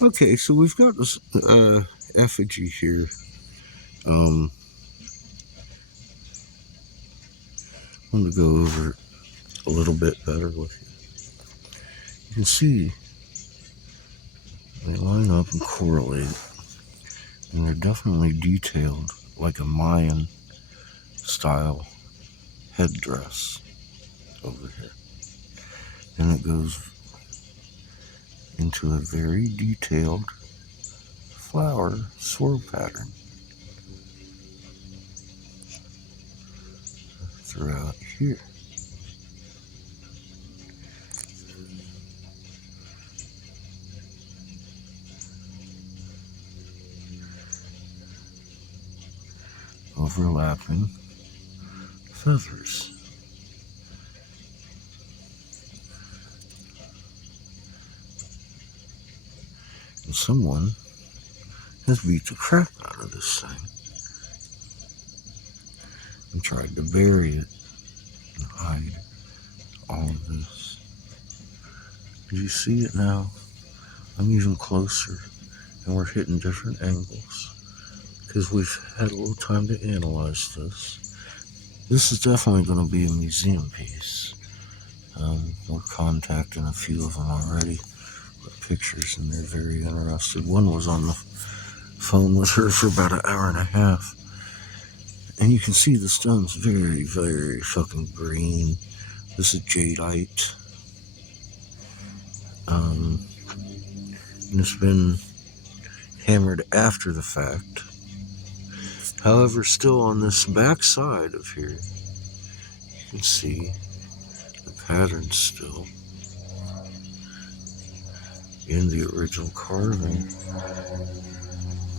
Okay, so we've got this effigy here. I'm going to go over it a little bit better with you. You can see they line up and correlate, and they're definitely detailed like a Mayan style headdress over here. Then it goes into a very detailed flower swirl pattern throughout here. Overlapping feathers. And someone has beat the crap out of this thing and tried to bury it and hide all of this. Do you see it now? I'm even closer and we're hitting different angles because we've had a little time to analyze this. This is definitely going to be a museum piece. We're contacting a few of them already with pictures, and they're very interested. One was on the phone with her for about an hour and a half, and you can see the stone's very, very fucking green. This is jadeite. And it's been hammered after the fact. However, still on this back side of here, you can see the pattern still in the original carving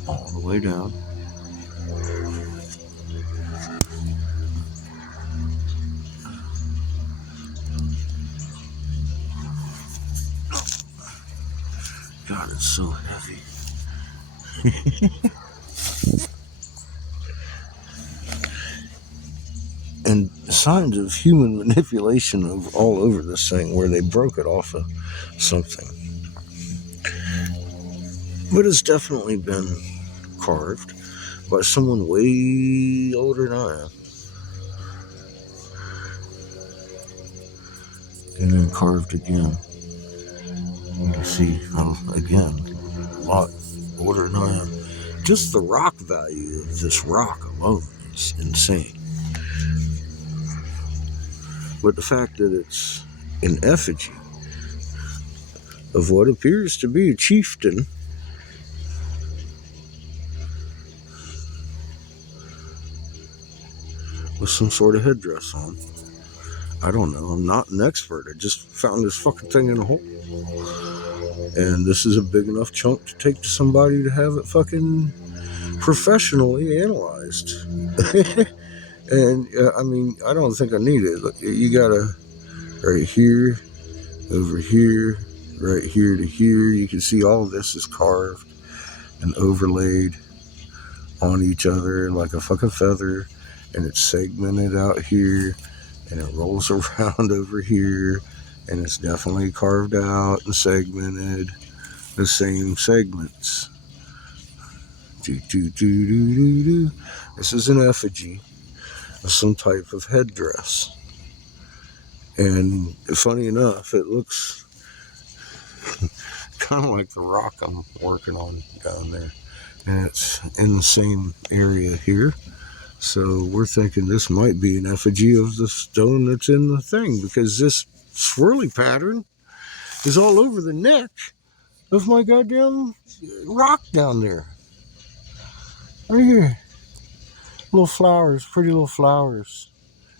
all the way down. God, it's so heavy. And signs of human manipulation of all over this thing, where they broke it off of something. But it's definitely been carved by someone way older than I am. And then carved again. You see, again, a lot older than I am. Just the rock value of this rock alone is insane. But the fact that it's an effigy of what appears to be a chieftain with some sort of headdress on. I don't know. I'm not an expert. I just found this fucking thing in a hole. And this is a big enough chunk to take to somebody to have it fucking professionally analyzed. And I mean, I don't think I need it. You gotta, right here, over here, right here to here. You can see all of this is carved and overlaid on each other like a fucking feather. And it's segmented out here. And it rolls around over here. And it's definitely carved out and segmented the same segments. This is an effigy of some type of headdress. And funny enough, it looks kind of like the rock I'm working on down there. And it's in the same area here. So we're thinking this might be an effigy of the stone that's in the thing, because this swirly pattern is all over the neck of my goddamn rock down there. Right here. Little flowers, pretty little flowers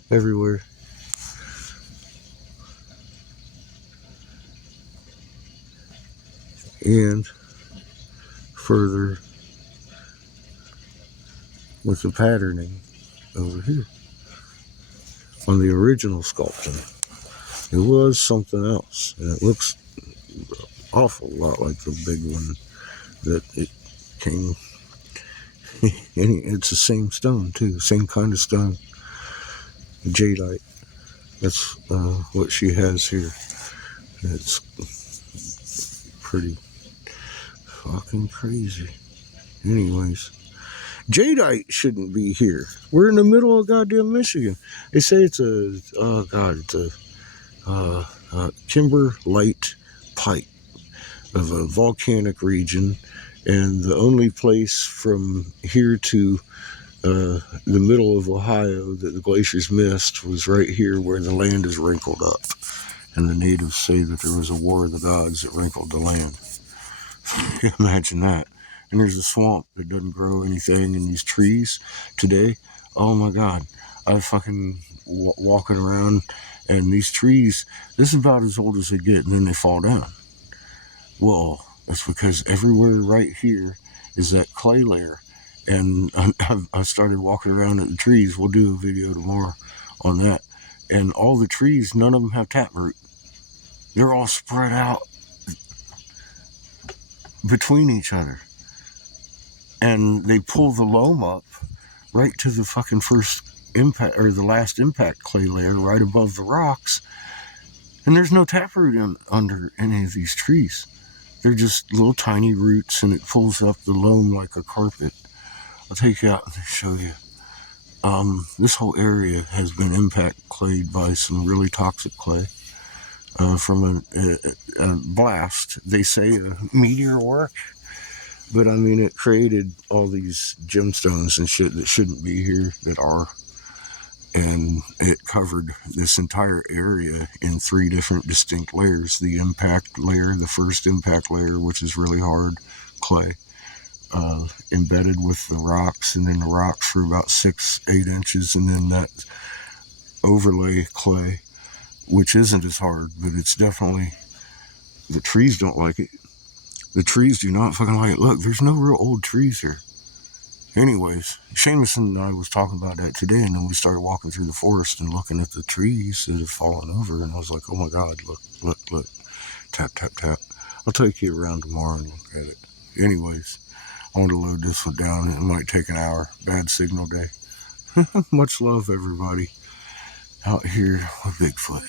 everywhere. And further with the patterning over here on the original sculpting. It was something else, and it looks an awful lot like the big one that it came. It's the same stone too, same kind of stone, jadeite. That's what she has here. It's pretty fucking crazy. Anyways, jadeite shouldn't be here. We're in the middle of goddamn Michigan. They say it's a, oh god, it's a kimberlite pipe of a volcanic region, and the only place from here to the middle of Ohio that the glaciers missed was right here where the land is wrinkled up. And the natives say that there was a war of the gods that wrinkled the land. Imagine that. And there's a swamp that doesn't grow anything, and these trees today, oh my god. I was fucking walking around, and these trees, this is about as old as they get, and then they fall down. Well, that's because everywhere right here is that clay layer. And I started walking around at the trees. We'll do a video tomorrow on that. And all the trees, none of them have taproot. They're all spread out between each other. And they pull the loam up right to the fucking first impact, or the last impact clay layer right above the rocks. And there's no taproot under any of these trees. They're just little tiny roots, and it pulls up the loam like a carpet. I'll take you out and show you. This whole area has been impact clayed by some really toxic clay from a blast. They say a meteor work, but I mean, it created all these gemstones and shit that shouldn't be here that are. And it covered this entire area in 3 different distinct layers. The impact layer, the first impact layer, which is really hard clay, embedded with the rocks, and then the rocks for about 6-8 inches, and then that overlay clay, which isn't as hard, but it's definitely, the trees don't like it. The trees do not fucking like it. Look, there's no real old trees here. Anyways, Seamus and I was talking about that today, and then we started walking through the forest and looking at the trees that have fallen over, and I was like, oh my god, look, tap, tap, tap. I'll take you around tomorrow and look at it. Anyways, I want to load this one down. It might take an hour. Bad signal day. Much love, everybody, out here with Bigfoot.